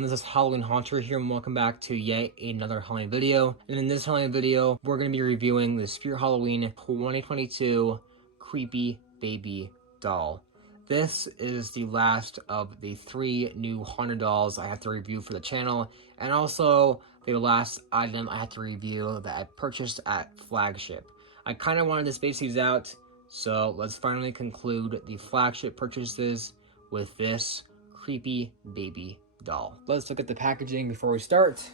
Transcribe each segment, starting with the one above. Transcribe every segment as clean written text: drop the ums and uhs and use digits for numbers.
everyone, this is Halloween Haunter here, and welcome back to yet another Halloween video. And in this Halloween video, we're going to be reviewing the Spirit Halloween 2022 Creepy Baby Doll. This is the last of the 3 new haunted dolls I have to review for the channel, and also the last item I have to review that I purchased at Flagship. I kind of wanted to space these out, so let's finally conclude the Flagship purchases with this Creepy Baby Doll. Let's look at the packaging before we start.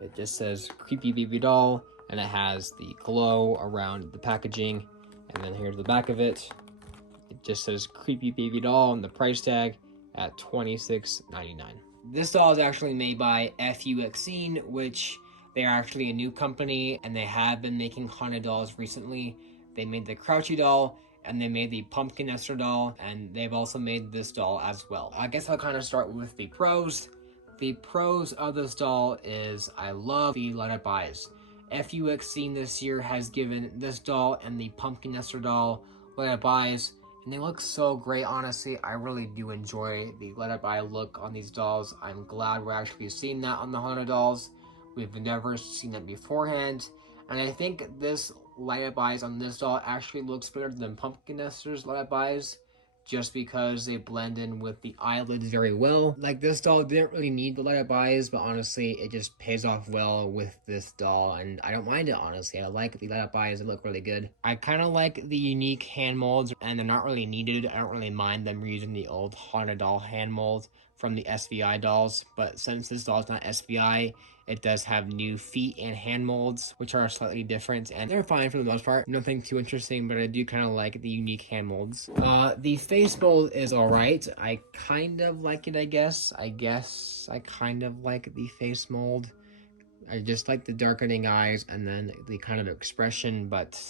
It just says Creepy Baby Doll, and it has the glow around the packaging, and then here's the back of it. It just says Creepy Baby Doll and the price tag at $26.99. This doll is actually made by Xing, which they are actually a new company, and they have been making haunted dolls recently. They made the Crouchy doll, and they made the Pumpkin Nester doll, and they've also made this doll as well. I guess I'll kind of start with the pros. The pros of this doll is I love the light up eyes. Xing this year has given this doll and the Pumpkin Nester doll light up eyes, and they look so great. Honestly, I really do enjoy the light up eye look on these dolls. I'm glad we're actually seeing that on the haunted dolls. We've never seen that beforehand, and I think this light up eyes on this doll actually looks better than Pumpkin Nester's light up eyes, just because they blend in with the eyelids very well. Like, this doll didn't really need the light up eyes, but honestly it just pays off well with this doll, and I don't mind it. Honestly, I like the light up eyes. They look really good. I kind of like the unique hand molds, and they're not really needed. I don't really mind them using the old haunted doll hand mold from the SVI dolls, but since this doll is not SVI, it does have new feet and hand molds, which are slightly different, and they're fine for the most part. Nothing too interesting, but I do kind of like the unique hand molds. The face mold is alright. I kind of like it, I guess. I kind of like the face mold. I just like the darkening eyes and then the kind of expression, but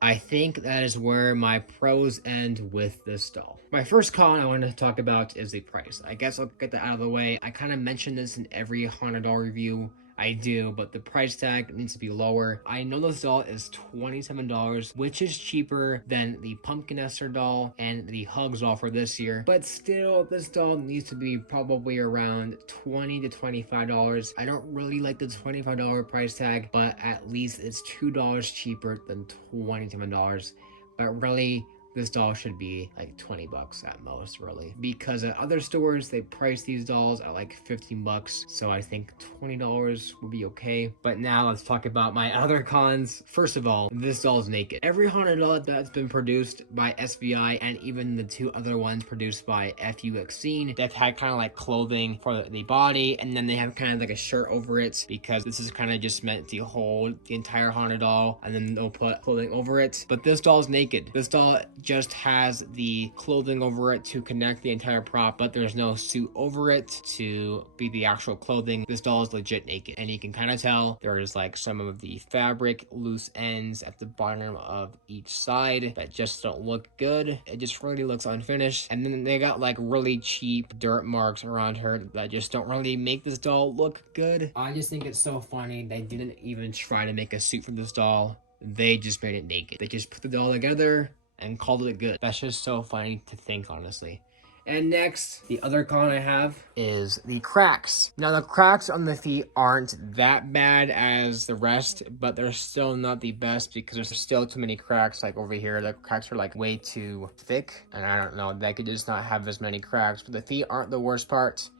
I think that is where my pros end with this doll. My first con I want to talk about is the price. I guess I'll get that out of the way. I kind of mention this in every haunted doll review I do, but the price tag needs to be lower. I know this doll is $27, which is cheaper than the Pumpkin Nester doll and the Hugs doll for this year, but still, this doll needs to be probably around $20 to $25. I don't really like the $25 price tag, but at least it's $2 cheaper than $27. But really, this doll should be like 20 bucks at most, really, because at other stores they price these dolls at like 15 bucks, so I think $20 would be okay. But now let's talk about my other cons. First of all, this doll is naked. Every haunted doll that's been produced by SVI, and even the 2 other ones produced by Xing, they've had kind of like clothing for the body, and then they have kind of like a shirt over it, because this is kind of just meant to hold the entire haunted doll, and then they'll put clothing over it. But this doll is naked. This doll just has the clothing over it to connect the entire prop, but there's no suit over it to be the actual clothing. This doll is legit naked, and you can kind of tell there's like some of the fabric loose ends at the bottom of each side that just don't look good. It just really looks unfinished, and then they got like really cheap dirt marks around her that just don't really make this doll look good. I just think it's so funny they didn't even try to make a suit for this doll. They just made it naked. They just put the doll together and called it good. That's just so funny to think, honestly. And next, the other con I have is the cracks. Now, the cracks on the feet aren't that bad as the rest, but they're still not the best because there's still too many cracks. Like over here, the cracks are like way too thick, and I don't know, they could just not have as many cracks. But the feet aren't the worst part.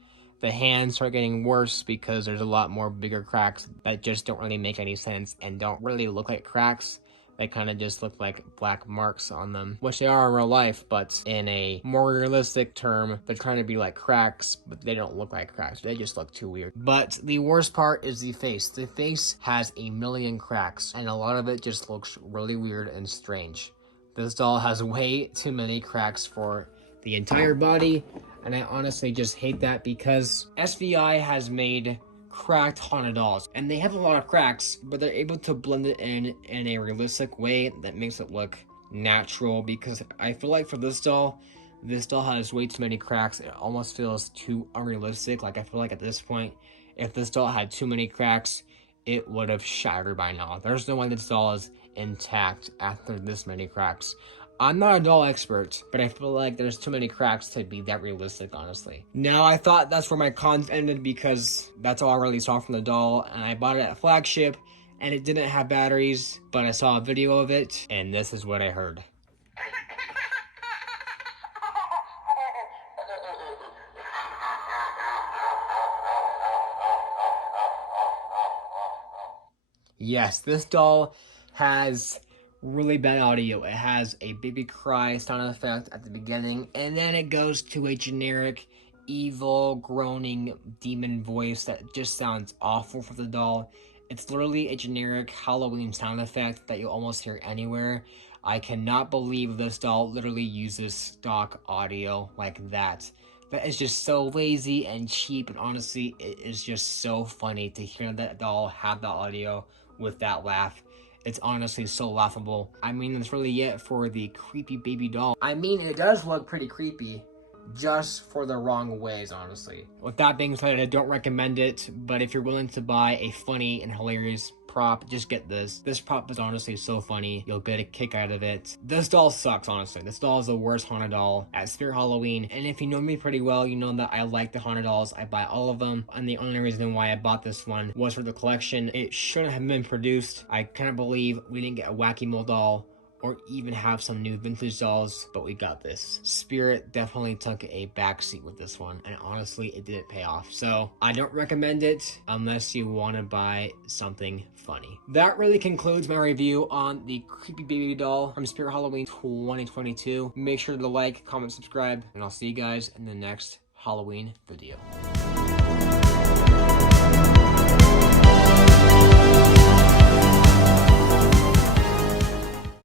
The hands start getting worse because there's a lot more bigger cracks that just don't really make any sense and don't really look like cracks. They kind of just look like black marks on them, which they are in real life, but in a more realistic term, they're trying to be like cracks, but they don't look like cracks. They just look too weird. But the worst part is the face. The face has a million cracks, and a lot of it just looks really weird and strange. This doll has way too many cracks for the entire body, and I honestly just hate that because SVI has made cracked haunted dolls, and they have a lot of cracks, but they're able to blend it in a realistic way that makes it look natural, because I feel like for this doll has way too many cracks. It almost feels too unrealistic. Like, I feel like at this point, if this doll had too many cracks, it would have shattered by now. There's no way this doll is intact after this many cracks. I'm not a doll expert, but I feel like there's too many cracks to be that realistic, honestly. Now, I thought that's where my cons ended because that's all I really saw from the doll, and I bought it at Flagship, and it didn't have batteries, but I saw a video of it, and this is what I heard. Yes, this doll has really bad audio. It has a baby cry sound effect at the beginning, and then it goes to a generic, evil, groaning demon voice that just sounds awful for the doll. It's literally a generic Halloween sound effect that you'll almost hear anywhere. I cannot believe this doll literally uses stock audio like that. That is just so lazy and cheap, and honestly, it is just so funny to hear that doll have that audio with that laugh. It's honestly so laughable. I mean, that's really it for the creepy baby doll. I mean, it does look pretty creepy, just for the wrong ways, honestly. With that being said, I don't recommend it, but if you're willing to buy a funny and hilarious prop, just get this. This prop is honestly so funny. You'll get a kick out of it. This doll sucks, honestly. This doll is the worst haunted doll at Spirit Halloween. And if you know me pretty well, you know that I like the haunted dolls. I buy all of them. And the only reason why I bought this one was for the collection. It shouldn't have been produced. I cannot believe we didn't get a Wacky Mole doll or even have some new vintage dolls, but we got this. Spirit definitely took a backseat with this one, and honestly, it didn't pay off. So I don't recommend it unless you want to buy something funny. That really concludes my review on the creepy baby doll from Spirit Halloween 2022. Make sure to like, comment, subscribe, and I'll see you guys in the next Halloween video.